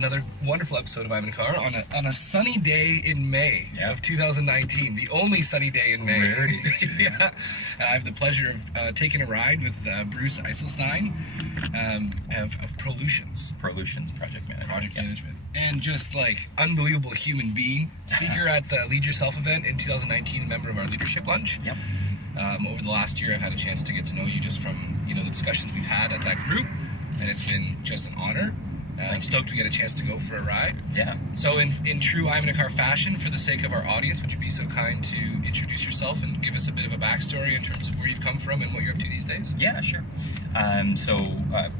another wonderful episode of I'm in a Car on a sunny day in May of 2019. The only sunny day in May. Yeah. I have the pleasure of taking a ride with Bruce Ysselstein of Prolutions. Prolutions Project Management. And just like unbelievable human being. Speaker at the Lead Yourself event in 2019, member of our leadership lunch. Yep. Over the last year, I've had a chance to get to know you just from the discussions we've had at that group, and it's been just an honor. I'm stoked we get a chance to go for a ride. Yeah. So in true I'm in a Car fashion, for the sake of our audience, would you be so kind to introduce yourself and give us a bit of a backstory in terms of where you've come from and what you're up to these days? Yeah, sure.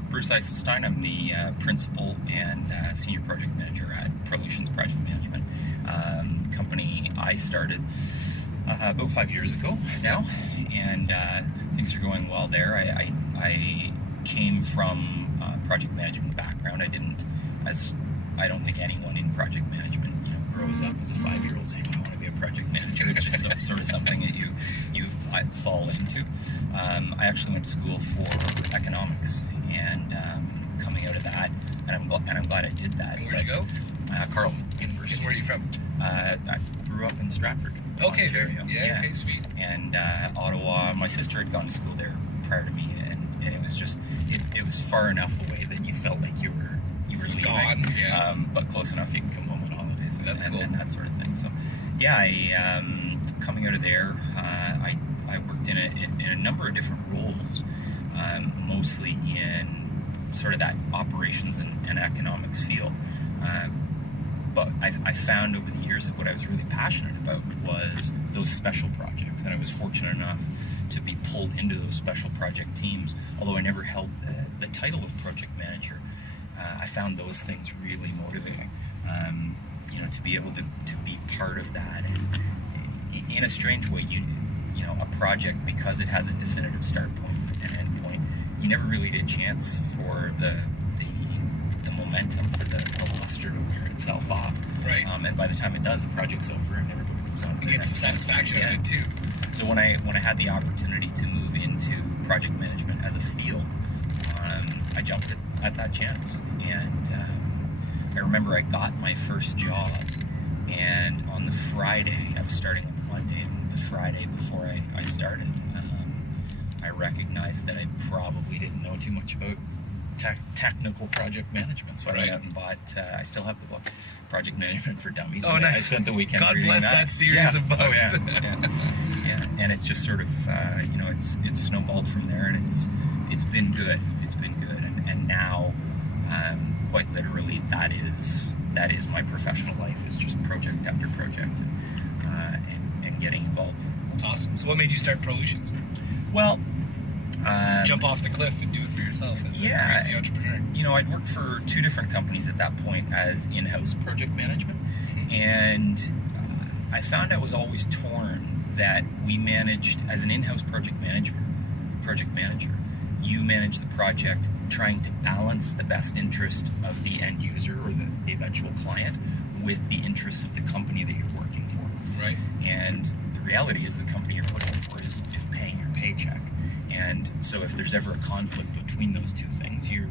Bruce Ysselstein, I'm the principal and senior project manager at Prolutions Project Management, company I started about 5 years ago now, and things are going well there. I came from project management background. I don't think anyone in project management grows up as a 5-year-old saying, I want to be a project manager. It's just sort of something that you fall into. I actually went to school for economics, and coming out of that, and I'm glad I did that. And where'd you go? Carleton University. And where are you from? I grew up in Stratford. Okay, Ontario. yeah. Okay, sweet. And Ottawa. My sister had gone to school there prior to me, and it was just it was far enough away that you felt like you were leaving, gone, yeah. But close enough you can come home on holidays. That's cool. And that sort of thing. So, yeah, coming out of there, I worked in a number of different roles, mostly in sort of that operations and economics field. But I found over the years that what I was really passionate about was those special projects, and I was fortunate enough to be pulled into those special project teams. Although I never held the title of project manager, I found those things really motivating. To be able to be part of that, and in a strange way, a project, because it has a definitive start point and end point, you never really get a chance for the momentum for the luster to wear itself off. Right. And by the time it does, the project's over and everybody moves on. You get some satisfaction out of it too. So when I had the opportunity to move into project management as a field, I jumped at that chance. And I remember I got my first job, and on the Friday, I was starting on Monday, and the Friday before I started, I recognized that I probably didn't know too much about technical project management. So I went out and bought, I still have the book, Project Management for Dummies. Oh, nice. I spent the weekend God reading bless that series of books. Oh, yeah. And it's just sort of, it's snowballed from there, and it's been good. It's been good. And now, quite literally, that is my professional life, is just project after project, and getting involved. That's awesome. So what made you start Prolutions? Well, jump off the cliff and do it for yourself as a crazy entrepreneur. I'd worked for 2 different companies at that point as in-house project management, and I found I was always torn that we managed, as an in-house project manager, you manage the project trying to balance the best interest of the end user or the eventual client with the interests of the company that you're working for. Right. And the reality is the company you're working for is paying your paycheck. And so if there's ever a conflict between those two things, you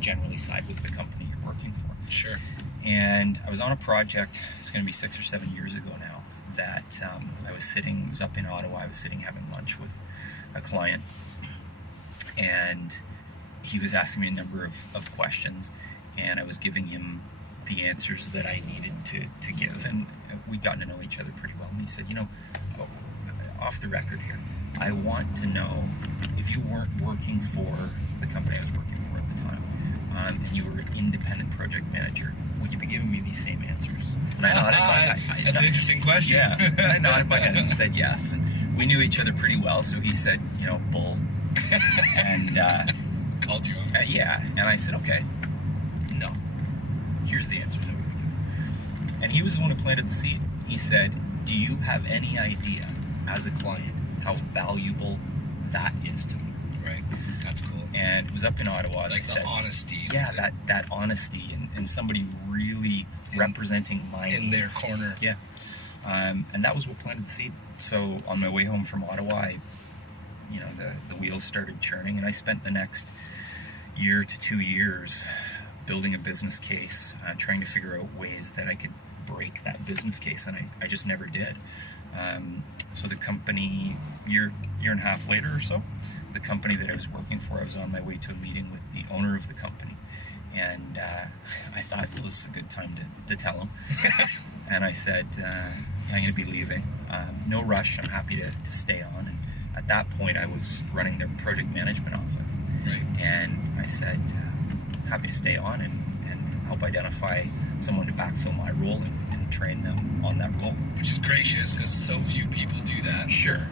generally side with the company you're working for. Sure. And I was on a project, it's going to be 6 or 7 years ago now, that I was up in Ottawa, I was sitting having lunch with a client, and he was asking me a number of questions, and I was giving him the answers that I needed to give, and we'd gotten to know each other pretty well. And he said, off the record here, I want to know, if you weren't working for the company I was working for at the time, and you were an independent project manager, would you be giving me these same answers? And I nodded my head. That's an interesting question. Yeah, and I nodded my head and said yes. And we knew each other pretty well, so he said, bull. And called you on it. Yeah, and I said, okay, no. Here's the answers that we would give. And he was the one who planted the seed. He said, do you have any idea, as a client, how valuable that is to me? Right. That's cool. And it was up in Ottawa, as like I said. Honesty. Yeah, that honesty and somebody really representing my in needs. their corner. Yeah. And that was what planted the seed. So on my way home from Ottawa, the wheels started churning, and I spent the next year to 2 years building a business case, trying to figure out ways that I could break that business case, and I just never did. So the company, year and a half later or so, the company that I was working for, I was on my way to a meeting with the owner of the company, and I thought, well, this is a good time to tell him. And I said, I'm going to be leaving. No rush, I'm happy to stay on. And at that point, I was running their project management office. Right. And I said, happy to stay on and help identify someone to backfill my role and train them on that role. Which is gracious, because so few people do that. Sure.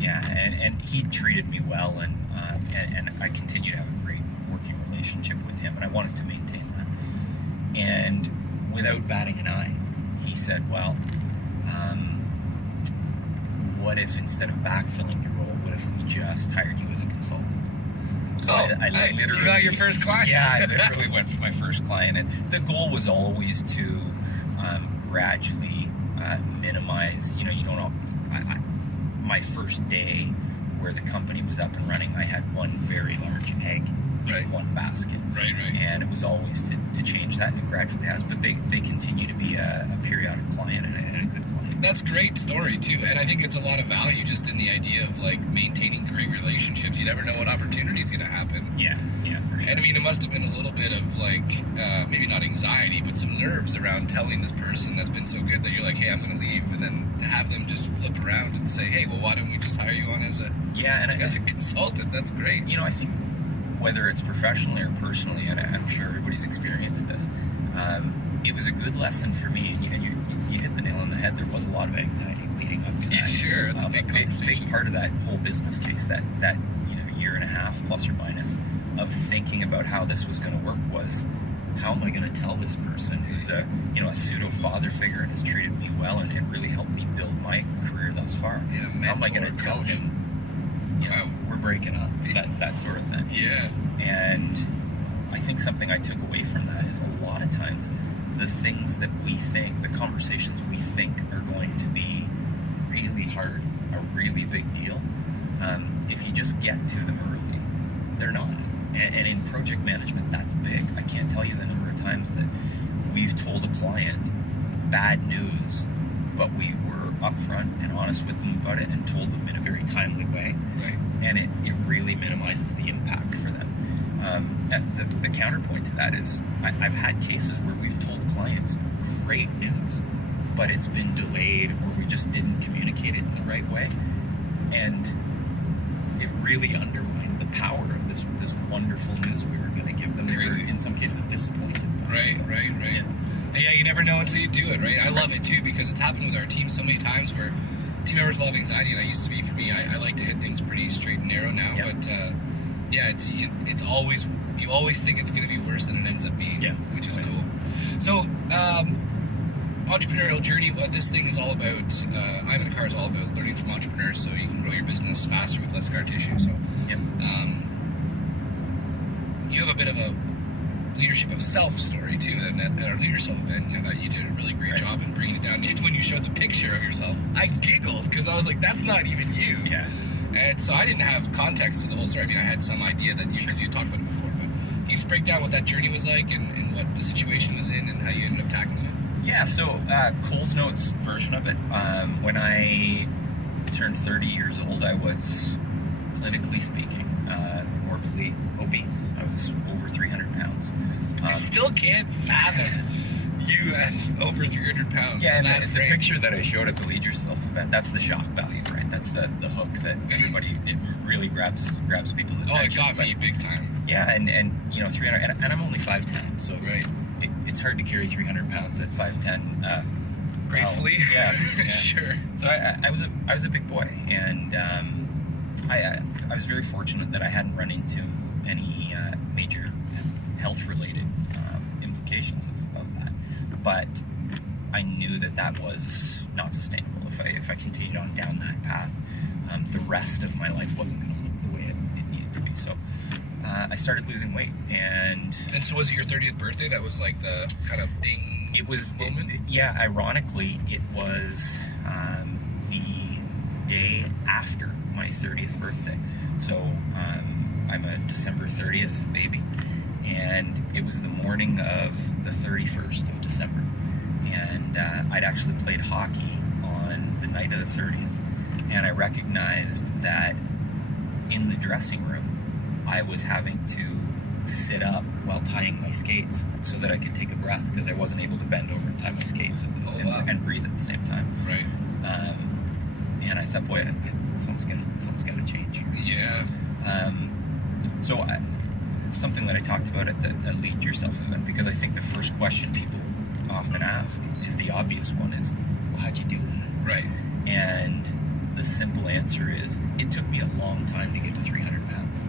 Yeah, and he treated me well, and I continue to have a great working relationship with him, and I wanted to maintain that. And without batting an eye, he said, well, what if instead of backfilling your role, what if we just hired you as a consultant? So I literally... You got your first client. Yeah, I literally went for my first client, and the goal was always to gradually minimize, you don't know, my first day where the company was up and running, I had one very large egg in one basket. Right. And it was always to change that, and it gradually has, but they continue to be a periodic client and a good client. That's a great story too, and I think it's a lot of value just in the idea of like maintaining great relationships. You never know what opportunity is going to happen. Yeah, for sure. And I mean, it must have been a little bit of like, maybe not anxiety, but some nerves around telling this person that's been so good that you're like, hey, I'm going to leave, and then to have them just flip around and say, hey, well, why don't we just hire you on as a consultant? That's great. I think whether it's professionally or personally, and I'm sure everybody's experienced this, it was a good lesson for me, and you hit the nail on the head. There was a lot of anxiety leading up to that. Yeah, sure. It's a big conversation. Big part of that whole business case, that year and a half plus or minus of thinking about how this was going to work was, how am I going to tell this person who's a pseudo father figure and has treated me well and really helped me build my career thus far? Yeah, how am I going to tell him? We're breaking up, that sort of thing. Yeah. And I think something I took away from that is a lot of times the things that we think, the conversations we think are going to be really hard, a really big deal, if you just get to them early, they're not. And in project management, that's big. I can't tell you the number of times that we've told a client bad news, but we were upfront and honest with them about it and told them in a very timely way. Right. And it really minimizes the impact for them. The counterpoint to that is I've had cases where we've told clients great news, but it's been delayed or we just didn't communicate it in the right way. And it really undermined the power of this wonderful news we were going to give them. They were, in some cases, disappointed. Right. Yeah, you never know until you do it, right? I love it too, because it's happened with our team so many times where team members will have anxiety, and I used to be, for me, I like to hit things pretty straight and narrow now, but it's always, you always think it's going to be worse than it ends up being, which is cool. So, entrepreneurial journey, what this thing is all about, I'm in a Car is all about learning from entrepreneurs so you can grow your business faster with less scar tissue. So, you have a bit of a leadership of self story too. And at our Leader Self event, I thought you did a really great job in bringing it down. And when you showed the picture of yourself, I giggled because I was like, that's not even you. Yeah. And so I didn't have context to the whole story. I mean, I had some idea that you talked about it before, but can you just break down what that journey was like and what the situation was in and how you ended up tackling it? Yeah, so Cole's Notes version of it. When I turned 30 years old, I was, clinically speaking, morbidly obese. I was over 300 pounds. I still can't fathom you at over 300 pounds. Yeah, and the picture that I showed at the Lead Yourself event, that's the shock value, right? That's the hook that everybody, it really grabs people's attention. Oh, it got me big time. Yeah, and 300, and I'm only 5'10", so it's hard to carry 300 pounds at 5'10". Gracefully? Yeah. Sure. So I was a big boy, and I was very fortunate that I hadn't run into any major health-related implications of that. But I knew that was not sustainable. If I continued on down that path, the rest of my life wasn't going to look the way it needed to be. So I started losing weight, and so was it your 30th birthday? That was like the kind of ding. It was moment. Ironically, it was the day after my 30th birthday. So I'm a December 30th baby, and it was the morning of the 31st of December, and I'd actually played hockey on the night of the 30th, and I recognized that in the dressing room I was having to sit up while tying my skates so that I could take a breath, because I wasn't able to bend over and tie my skates and breathe at the same time. Right. And I thought, boy, something's got to change. Yeah. So something that I talked about at the Lead Yourself event, because I think the first question people often ask is the obvious one: is, well, how'd you do that? Right. And the simple answer is, it took me a long time to get to 300 pounds.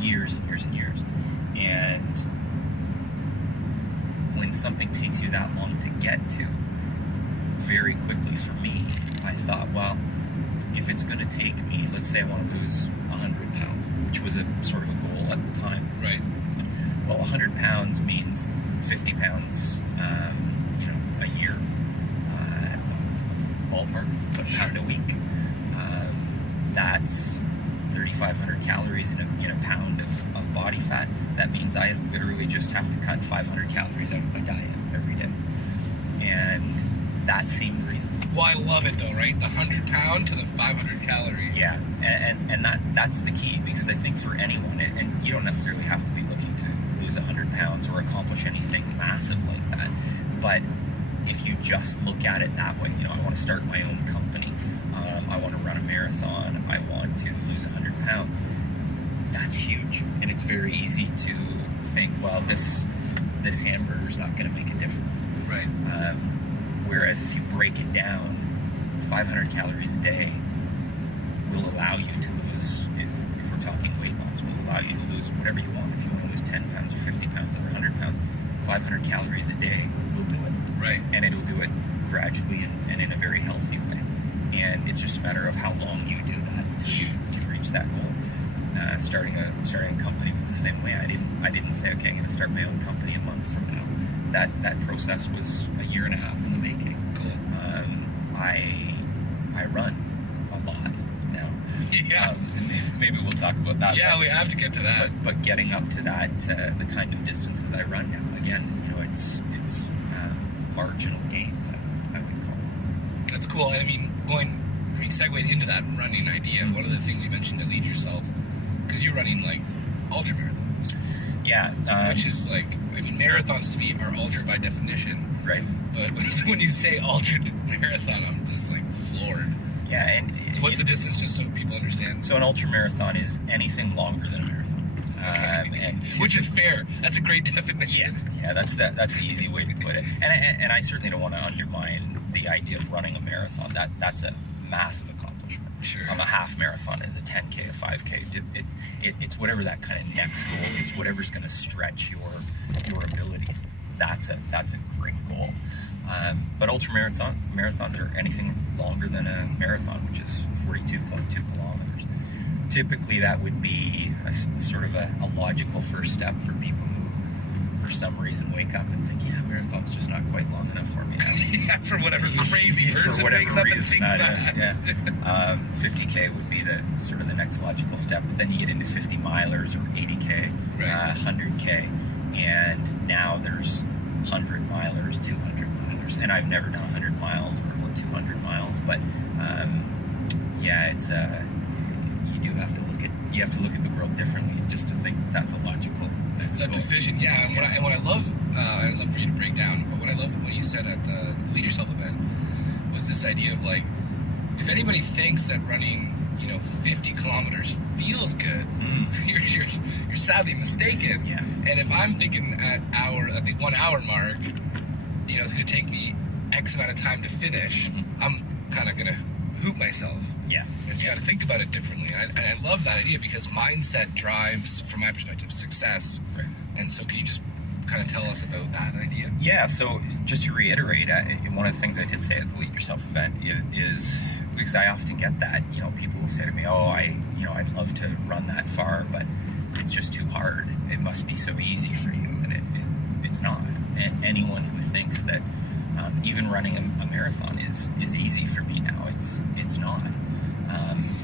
Years and years and years. And when something takes you that long to get to, very quickly for me, I thought, well, if it's going to take me, let's say I want to lose 100 pounds, which was a sort of a goal at the time. Right. Well, 100 pounds means 50 pounds, a year, ballpark, a pound a week. That's 3,500 calories in a pound of body fat. That means I literally just have to cut 500 calories out of my diet every day. And that seemed reasonable. Well, I love it though, right? The 100 pound to the 500 calorie. Yeah, and that's the key, because I think for anyone, and you don't necessarily have to be looking to lose 100 pounds or accomplish anything massive like that, but if you just look at it that way, I want to start my own company, I want to run a marathon, I want to lose 100 pounds, that's huge. And it's very easy to think, well, this hamburger's not going to make a difference. Right. Whereas if you break it down, 500 calories a day will allow you to lose, if we're talking weight loss, will allow you to lose whatever you want. If you want to lose 10 pounds or 50 pounds or 100 pounds, 500 calories a day will do it. Right. And it'll do it gradually and in a very healthy way. And it's just a matter of how long you do that until you reach that goal. Starting a company was the same way. I didn't say, okay, I'm going to start my own company a month from now. That process was a year and a half in the making. Cool. I run a lot now. Yeah. Maybe we'll talk about that. Yeah, we have to get to that. But getting up to that, the kind of distances I run now, again, it's marginal gains, I would call it. That's cool. I mean, segued into that running idea, one of the things you mentioned to Lead Yourself, because you're running like ultra marathons. Yeah. Which is like, marathons to me are ultra by definition. Right. But when you say ultra marathon, I'm just like floored. Yeah, and so what's the distance, just so people understand? So an ultra marathon is anything longer than a marathon. Which is fair. That's a great definition. Yeah, that's the easy way to put it. And I certainly don't want to undermine the idea of running a marathon. That's a massive accomplishment. Sure. A half marathon is a 10K, a 5K. It's whatever that kind of next goal is, whatever's going to stretch your abilities. That's a great goal. But ultra marathons are anything longer than a marathon, which is 42.2 kilometers. Typically, that would be a sort of a logical first step for people who, for some reason, wake up and think, yeah, marathon's just not quite long enough for me now. Yeah, for whatever crazy person wakes up and thinks that. Yeah. 50K would be the sort of the next logical step. But then you get into 50 milers or 80K, right. 100K, and now there's 100 milers, 200 milers, and I've never done 100 miles or 200 miles, but it's you have to look at the world differently just to think that's a logical decision. Yeah, and what I love, I'd love for you to break down, but what I loved what you said at the Lead Yourself event was this idea of like, if anybody thinks that running 50 kilometers feels good, you're sadly mistaken. Yeah. And if I'm thinking at the 1 hour mark, it's going to take me X amount of time to finish, I'm kind of going to hoop myself. Yeah. And so you got to think about it differently. And I love that idea, because mindset drives, from my perspective, success. Right. And so can you just kind of tell us about that idea? Yeah, so just to reiterate, one of the things I did say at the Lead Yourself event is, because I often get that, people will say to me, oh, I'd love to run that far, but it's just too hard. It must be so easy for you, and it's not. And anyone who thinks that even running a marathon is easy for me now, it's not.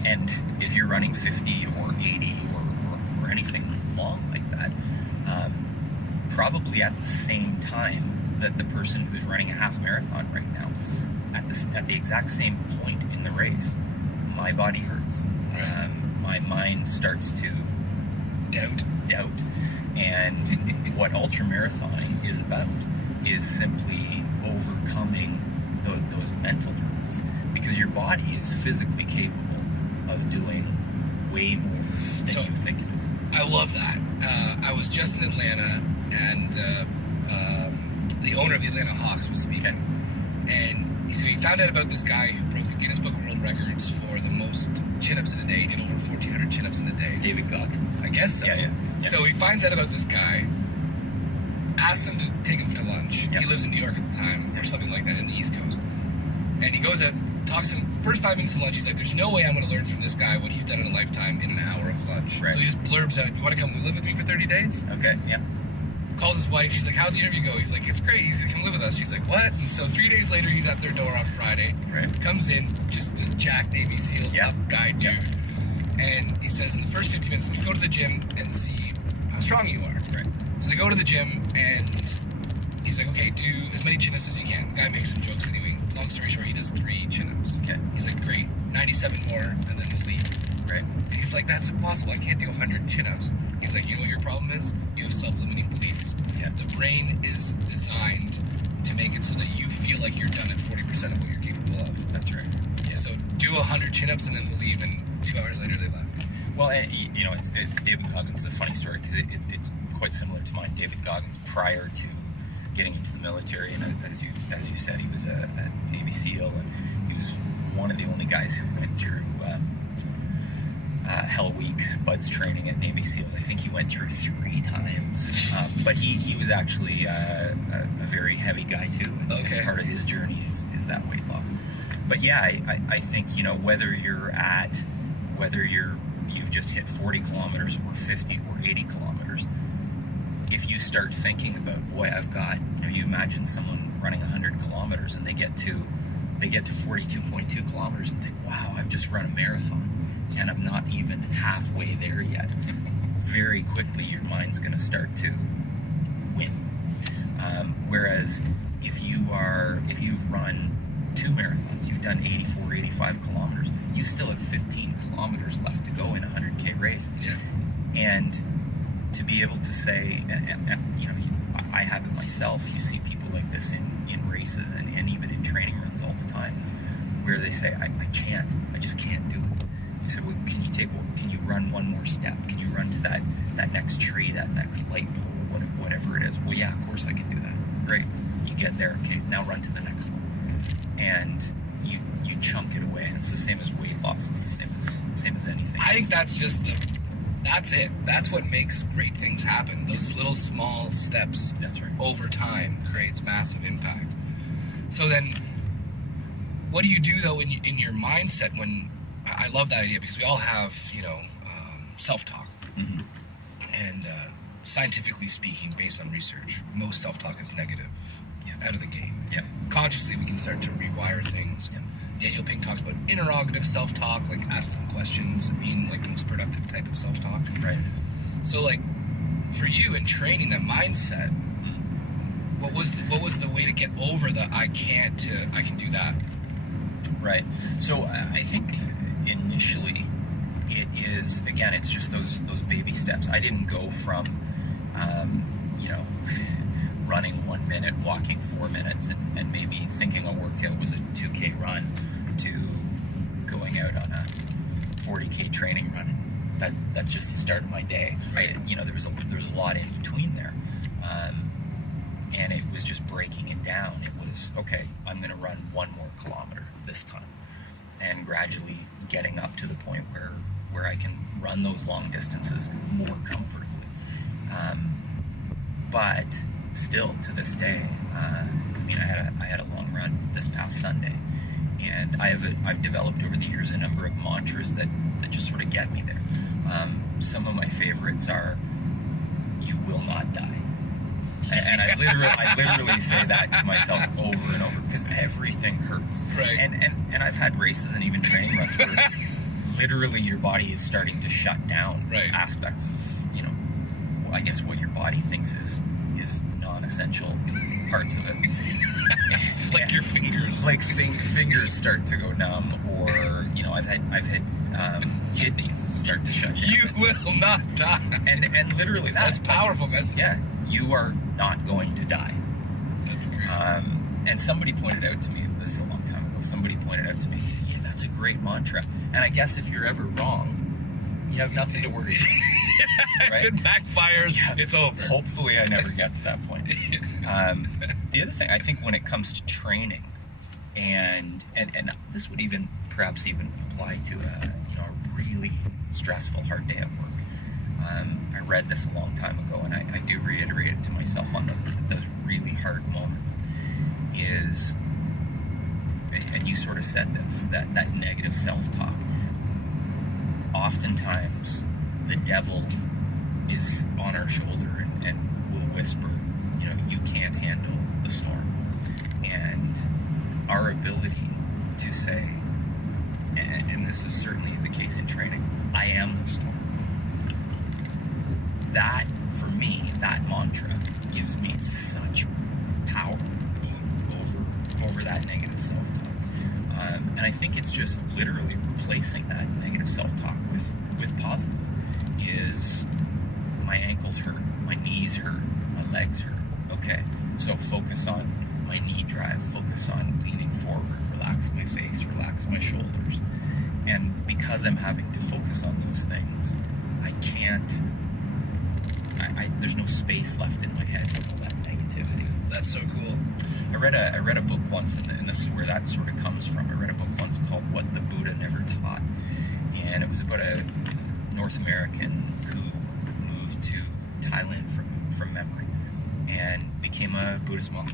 And if you're running 50 or 80 or or anything long like that. Probably at the same time that the person who's running a half marathon right now, at the exact same point in the race, my body hurts. My mind starts to doubt. And what ultramarathoning is about is simply overcoming those mental hurdles, because your body is physically capable of doing way more than you think it is. I love that. I was just in Atlanta, and the owner of the Atlanta Hawks was speaking. And so he found out about this guy who broke the Guinness Book of World Records for the most chin-ups in a day. He did over 1,400 chin-ups in a day. David Goggins. I guess so. Yeah. So he finds out about this guy, asks him to take him to lunch. He lives in New York at the time, or something like that, in the East Coast. And he goes out, talks to him. First 5 minutes of lunch, he's like, there's no way I'm going to learn from this guy what he's done in a lifetime in an hour of lunch. Right. So he just blurbs out, you want to come live with me for 30 days? Okay, yeah. Calls his wife. She's like, how'd the interview go? He's like, it's great. He's like, come live with us. She's like, what? And so 3 days later, he's at their door on Friday. Right. Comes in, just this Jack Navy SEAL, tough guy dude. And he says, in the first 50 minutes, let's go to the gym and see how strong you are. Right. So they go to the gym, and he's like, okay, do as many chin-ups as you can. The guy makes some jokes anyway. Long story short, he does 3 chin-ups. Okay. He's like, great, 97 more, and then we'll leave. Right. And he's like, that's impossible. I can't do 100 chin-ups. He's like, you know what your problem is? You have self-limiting beliefs. Yeah. The brain is designed to make it so that you feel like you're done at 40% of what you're capable of. That's right. Yeah. So do 100 chin-ups, and then we'll leave, and 2 hours later they left. Well, and, you know, David Goggins is a funny story, because it's quite similar to mine. David Goggins, prior to getting into the military, and as you said, he was a Navy SEAL, and he was one of the only guys who went through Hell Week, Bud's training at Navy SEALs. I think he went through 3 times, but he was actually a very heavy guy too. And part of his journey is that weight loss. But yeah, I think, you know, whether you've just hit 40 kilometers or 50 or 80 kilometers, if you start thinking about, boy, I've got, you know, you imagine someone running 100 kilometers and they get to 42.2 kilometers and think, wow, I've just run a marathon and I'm not even halfway there yet. Very quickly, your mind's going to start to win. Whereas if you've run 2 marathons, you've done 84, 85 kilometers, you still have 15 kilometers left to go in a 100K race. Yeah. And to be able to say, and you know, I have it myself, you see people like this in races and even in training runs all the time, where they say, I just can't do it. I said, well, can you run one more step? Can you run to that next tree, that next light pole, whatever it is? Well, yeah, of course I can do that. Great. You get there. Okay, now run to the next one. And you chunk it away. And it's the same as weight loss. It's the same as anything. I think that's it. That's what makes great things happen. Those little small steps. That's right. Over time creates massive impact. So then, what do you do though in your mindset when? I love that idea, because we all have, you know, self-talk. Mm-hmm. And scientifically speaking, based on research, most self-talk is negative out of the gate. Yeah. Consciously, we can start to rewire things. Yeah. Daniel Pink talks about interrogative self-talk, like asking questions and being like the most productive type of self-talk. Right. So, like, for you in training that mindset, what was the way to get over the I can do that? Right. So I think initially it is, again, it's just those baby steps. I didn't go from you know, running 1 minute, walking 4 minutes, and maybe thinking a workout was a 2K run, to going out on a 40K training run. That's just the start of my day. Right. You know, there was a lot in between there, and it was just breaking it down. It was, okay, I'm going to run 1 more kilometer this time, and gradually getting up to the point where I can run those long distances more comfortably. But still, to this day, I mean, I had a long run this past Sunday, and I've developed over the years a number of mantras that just sort of get me there. Some of my favorites are, "You will not die," and I literally say that to myself over and over, because everything hurts. Right. And I've had races and even training runs where literally your body is starting to shut down aspects of, I guess what your body thinks is non-essential parts of it. Like your fingers. Like fingers start to go numb, or I've had kidneys start to shut down. You will not die. And literally that's powerful message. Yeah, you are not going to die. That's great. And somebody pointed out to me, this is a long time ago, somebody pointed out to me and said, yeah, that's a great mantra. And I guess if you're ever wrong, you have nothing to worry about. Right? If it backfires, it's over. Hopefully I never get to that point. The other thing, I think when it comes to training, and this would perhaps even apply to a really stressful, hard day at work. I read this a long time ago, and I do reiterate it to myself on those really hard moments, is, and you sort of said this, that negative self-talk. Oftentimes, the devil is on our shoulder and will whisper, you can't handle the storm. And our ability to say, and this is certainly the case in training, I am the storm. That, for me, that mantra gives me such power over that negative self-talk. And I think it's just literally replacing that negative self-talk with positive. Is my ankles hurt, my knees hurt, my legs hurt. Okay, so focus on my knee drive, focus on leaning forward, relax my face, relax my shoulders. And because I'm having to focus on those things, I can't, there's no space left in my head for all that negativity. That's so cool. I read a book once, and this is where that sort of comes from. I read a book once called What the Buddha Never Taught. And it was about a North American who moved to Thailand from memory and became a Buddhist monk.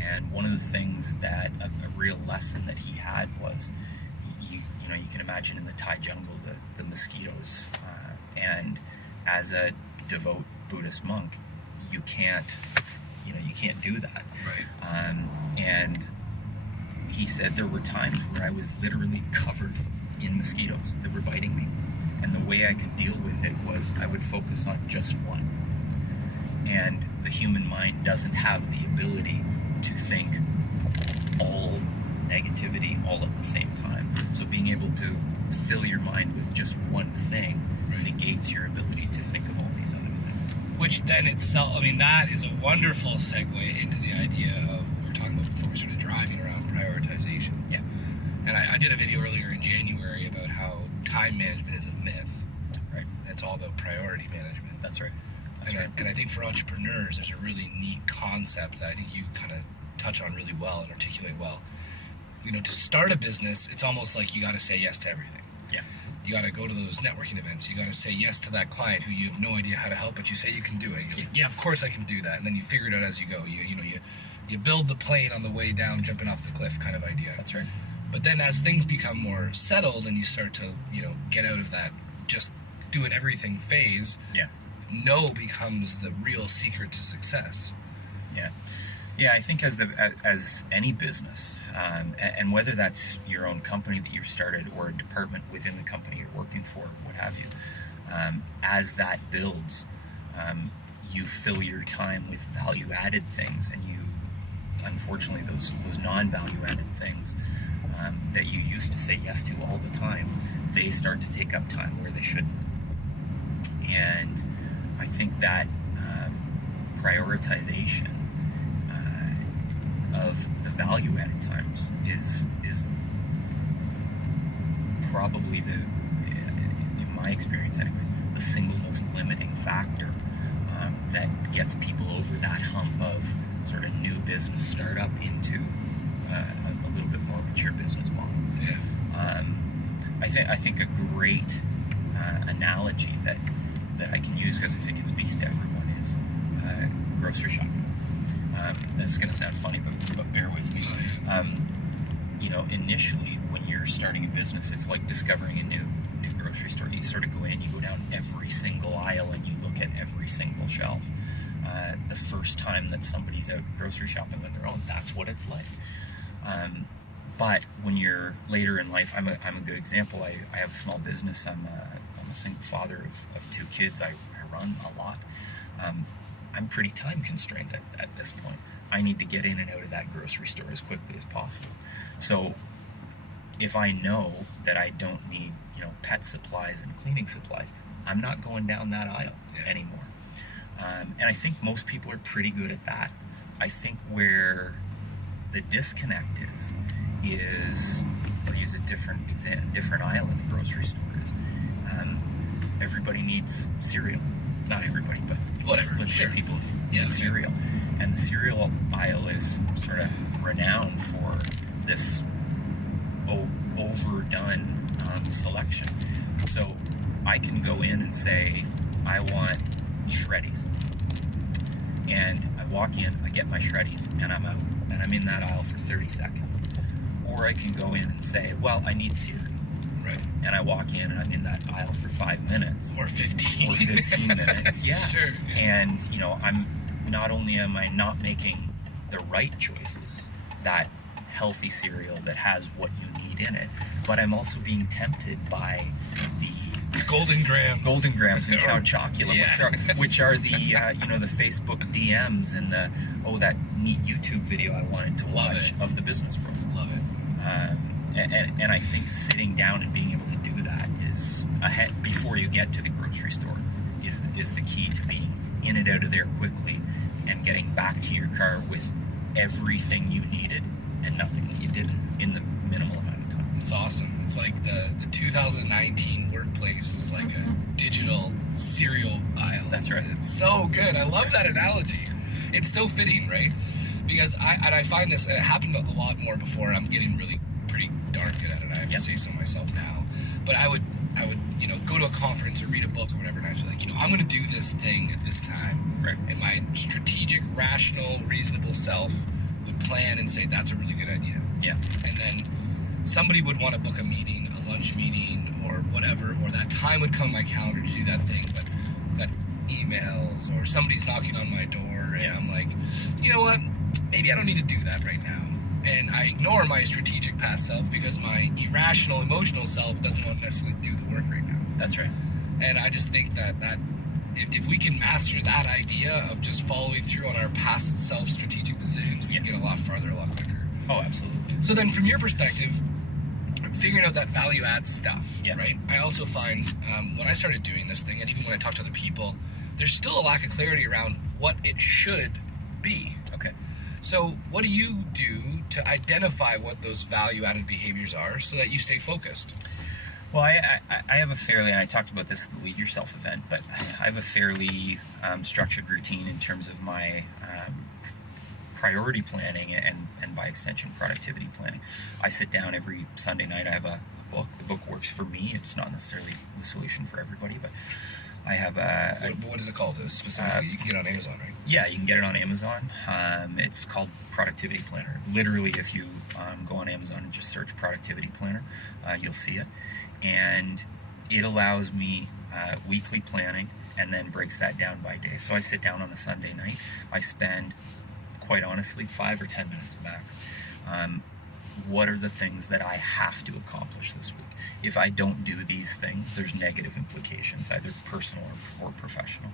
And one of the things that, a real lesson that he had was, you can imagine in the Thai jungle, the mosquitoes. And as a devout Buddhist monk, you can't do that. Right. And he said there were times where I was literally covered in mosquitoes that were biting me. And the way I could deal with it was I would focus on just one. And the human mind doesn't have the ability to think all negativity all at the same time. So being able to fill your mind with just one thing negates your ability to think of all these other things. Which then itself, that is a wonderful segue into the idea of what we were talking about before, sort of driving around prioritization. Yeah. And I did a video earlier in January about how time management is a myth. Right. It's all about priority management. That's right. And I think for entrepreneurs, there's a really neat concept that I think you kind of touch on really well and articulate well. To start a business, it's almost like you got to say yes to everything. Yeah. You got to go to those networking events. You got to say yes to that client who you have no idea how to help, but you say you can do it. You're like, yeah, of course I can do that. And then you figure it out as you go. You build the plane on the way down, jumping off the cliff kind of idea. That's right. But then as things become more settled and you start to, get out of that just doing everything phase, no becomes the real secret to success. Yeah. Yeah, I think as any business, and whether that's your own company that you've started or a department within the company you're working for, what have you, as that builds, you fill your time with value-added things, and unfortunately, those non-value-added things that you used to say yes to all the time, they start to take up time where they shouldn't. And I think that prioritization of the value-added times is probably in my experience anyways, the single most limiting factor that gets people over that hump of sort of new business startup into a little bit more mature business model. Yeah. I think a great analogy that I can use, because I think it speaks to everyone, is grocery shopping. This is going to sound funny, but bear with me. Initially, when you're starting a business, it's like discovering a new grocery store. You sort of go in, you go down every single aisle, and you look at every single shelf. The first time that somebody's out grocery shopping on their own, that's what it's like. But when you're later in life, I'm a good example. I have a small business. I'm a single father of 2 kids. I run a lot. I'm pretty time constrained at this point. I need to get in and out of that grocery store as quickly as possible. So if I know that I don't need, pet supplies and cleaning supplies, I'm not going down that aisle anymore. And I think most people are pretty good at that. I think where the disconnect is, I'll use a different aisle in the grocery store, is everybody needs cereal. Not everybody, but whatever. Let's say people need cereal. And the cereal aisle is sort of renowned for this overdone selection. So I can go in and say, I want Shreddies. And I walk in, I get my Shreddies, and I'm out. And I'm in that aisle for 30 seconds. Or I can go in and say, well, I need cereal. Right. And I walk in and I'm in that aisle for 5 minutes. Or 15. Or 15 minutes. Yeah. Sure. And, I'm not only am I not making the right choices, that healthy cereal that has what you need in it, but I'm also being tempted by the Golden Grams and Cow Chocula, which are the the Facebook DMs and that neat YouTube video I wanted to watch of the business world. Love it. And I think sitting down and being able to do that is ahead before you get to the grocery store is the key to being in and out of there quickly and getting back to your car with everything you needed and nothing that you didn't in the minimal amount of time. It's awesome. It's like the 2019 workplace is like a digital cereal aisle. That's right. It's so good. I love that analogy. It's so fitting, right? Because I find this, it happened a lot more before. I'm getting pretty darn good at it. I have to say so myself now. But I would go to a conference or read a book or whatever, and I'd be like, I'm going to do this thing at this time. Right. And my strategic, rational, reasonable self would plan and say, that's a really good idea. Yeah. And then somebody would want to book a meeting, a lunch meeting, or whatever, or that time would come on my calendar to do that thing, but got emails, or somebody's knocking on my door, and I'm like, you know what? Maybe I don't need to do that right now. And I ignore my strategic past self because my irrational, emotional self doesn't want to necessarily do the work right now. That's right. And I just think that if we can master that idea of just following through on our past self strategic decisions, we can get a lot farther, a lot quicker. Oh, absolutely. So then from your perspective, figuring out that value add stuff, right? I also find when I started doing this thing, and even when I talk to other people, there's still a lack of clarity around what it should be. Okay. So what do you do to identify what those value added behaviors are so that you stay focused? Well, I have a fairly, and I talked about this at the Lead Yourself event, but I have a fairly structured routine in terms of my priority planning and by extension productivity planning. I sit down every Sunday night. I have a book. The book works for me. It's not necessarily the solution for everybody, but I have what is it called specifically? You can get it on Amazon, right? Yeah, you can get it on Amazon. It's called Productivity Planner. Literally, if you go on Amazon and just search Productivity Planner, you'll see it. And it allows me weekly planning and then breaks that down by day. So I sit down on a Sunday night. I spend, quite honestly, 5 or 10 minutes max. What are the things that I have to accomplish this week? If I don't do these things, there's negative implications, either personal or professional.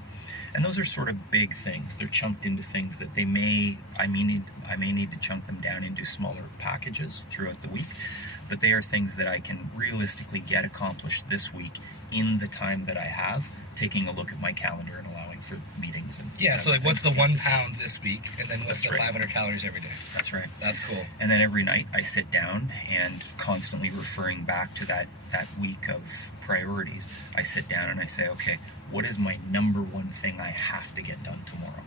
And those are sort of big things. They're chunked into things that I may need to chunk them down into smaller packages throughout the week. But they are things that I can realistically get accomplished this week in the time that I have, taking a look at my calendar and allowing for meetings. And so like what's the 1 pound this week, and then what's the 500 calories every day? That's right. That's cool. And then every night I sit down and constantly referring back to that week of priorities, I sit down and I say, okay, what is my number one thing I have to get done tomorrow?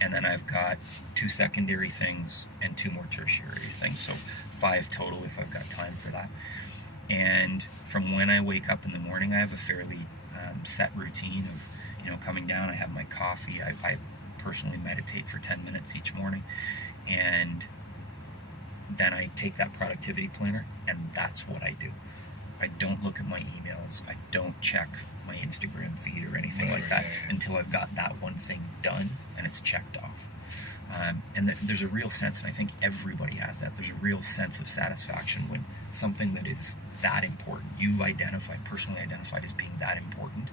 And then I've got 2 secondary things and 2 more tertiary things. So 5 total if I've got time for that. And from when I wake up in the morning, I have a fairly set routine of, coming down, I have my coffee. I personally meditate for 10 minutes each morning. And then I take that productivity planner, and that's what I do. I don't look at my emails. I don't check my Instagram feed or anything like that until I've got that one thing done and it's checked off. And there's a real sense, and I think everybody has that, there's a real sense of satisfaction when something that is that important, you've personally identified as being that important,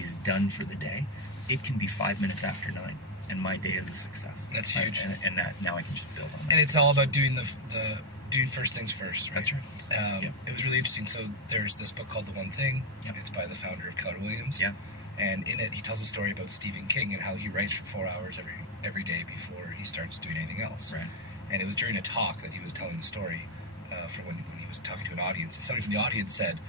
is done for the day. It can be 5 minutes after 9, and my day is a success. That's huge. And that, now I can just build on that. And it's all about doing doing first things first, right? That's right. It was really interesting. So there's this book called The One Thing. Yep. It's by the founder of Keller Williams. Yeah. And in it, he tells a story about Stephen King and how he writes for 4 hours every day before he starts doing anything else. Right. And it was during a talk that he was telling the story for when he was talking to an audience. And somebody from the audience said,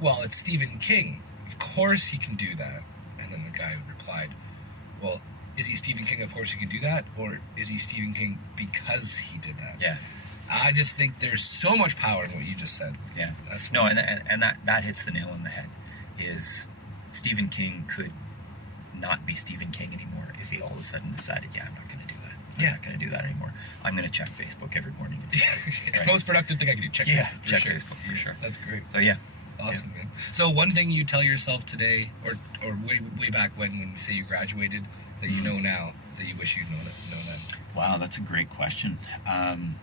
well, it's Stephen King. Of course he can do that. And then the guy replied, well, is he Stephen King? Of course he can do that. Or is he Stephen King because he did that? Yeah. I just think there's so much power in what you just said. Yeah. That's no, and that hits the nail on the head. Is Stephen King could not be Stephen King anymore if he all of a sudden decided, I'm not going to do that. I'm not going to do that anymore. I'm going to check Facebook every morning. Right? Most productive thing I can do. Check Facebook. Facebook for sure. That's great. So yeah. Awesome, man. So one thing you tell yourself today, or way back when you say you graduated, that you know now that you wish you'd known then? Wow, that's a great question. I'm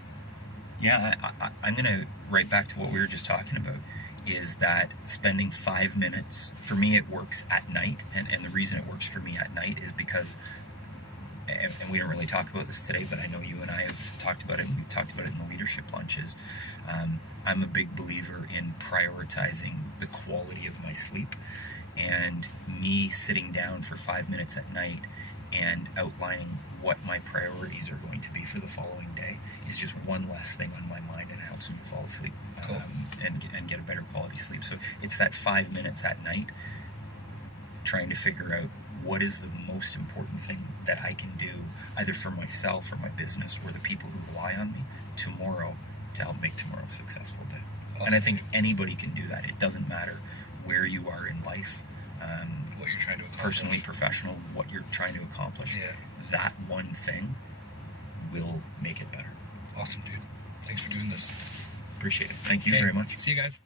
going to right back to what we were just talking about, is that spending 5 minutes, for me it works at night, and the reason it works for me at night is because, and we didn't really talk about this today, but I know you and I have talked about it, and we've talked about it in the leadership lunches. I'm a big believer in prioritizing the quality of my sleep, and me sitting down for 5 minutes at night and outlining what my priorities are going to be for the following day is just one less thing on my mind, and it helps me fall asleep. Cool. And get a better quality sleep. So it's that 5 minutes at night trying to figure out what is the most important thing that I can do, either for myself or my business or the people who rely on me tomorrow to help make tomorrow a successful day. Awesome. And I think anybody can do that. It doesn't matter where you are in life, what you're trying to accomplish. Personally, professional, what you're trying to accomplish. Yeah. That one thing will make it better. Awesome, dude. Thanks for doing this. Appreciate it. Thank you very much. See you guys.